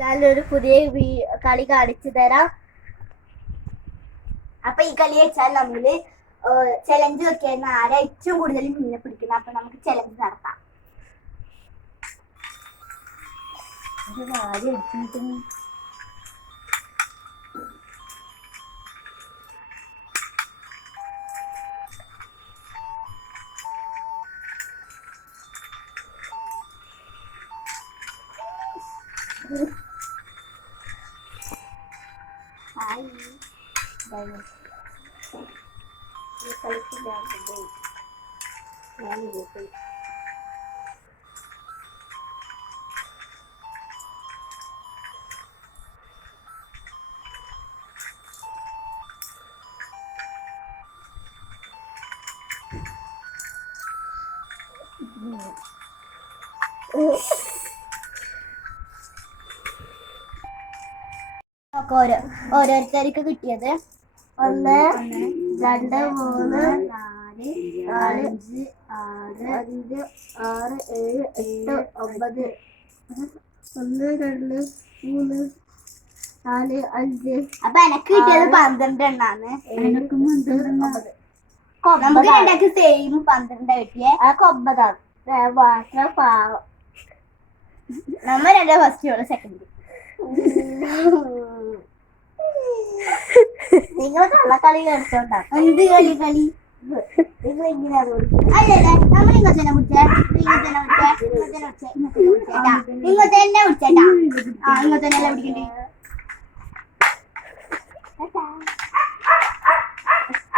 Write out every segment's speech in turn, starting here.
നല്ലൊരു പുതിയ കളി കാണിച്ചു തരാം. അപ്പൊ ഈ കളി വെച്ചാൽ നമ്മള് ചലഞ്ച് വെക്കുന്ന ആരാ ഏറ്റവും കൂടുതൽ മീനെ പിടിക്കുന്നത്. അപ്പൊ നമുക്ക് ചലഞ്ച് നടത്താം. ഓരോരുത്തർക്ക് കിട്ടിയത് 1 2 3 4 5 6 7 8 9 1 2 3 4 5. അപ്പൊ എനക്ക് കിട്ടിയത് 12 എണ്ണാണ്. നമുക്ക് രണ്ടാൾക്ക് സെയിം 12 കിട്ടിയേ. അതൊക്കെ 9ആണ്. പാവം നമ്മ രണ്ടാ ഫസ്റ്റ് സെക്കൻഡ്. നിങ്ങൾ കള്ളക്കളി കളിച്ചോണ്ടാ. എന്ത് കളി നിങ്ങൾ എങ്ങനെയാ അല്ലല്ലേ? നമ്മൾ ഇങ്ങോട്ട് തന്നെ വിളിച്ചേട്ടാ. ഇങ്ങോട്ട് തന്നെ വിളിച്ചേട്ടാ. ഇങ്ങോട്ട് തന്നെ പിടിക്കണ്ടേ.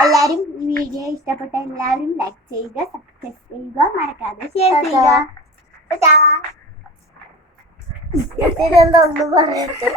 എല്ലാരും ഈ വീഡിയോ ഇഷ്ടപ്പെട്ട എല്ലാവരും ലൈക്ക് ചെയ്യുക, സബ്സ്ക്രൈബ് ചെയ്യുക, മറക്കാതെ ഷെയർ ചെയ്യുക. ഒന്നും പറയട്ടെ.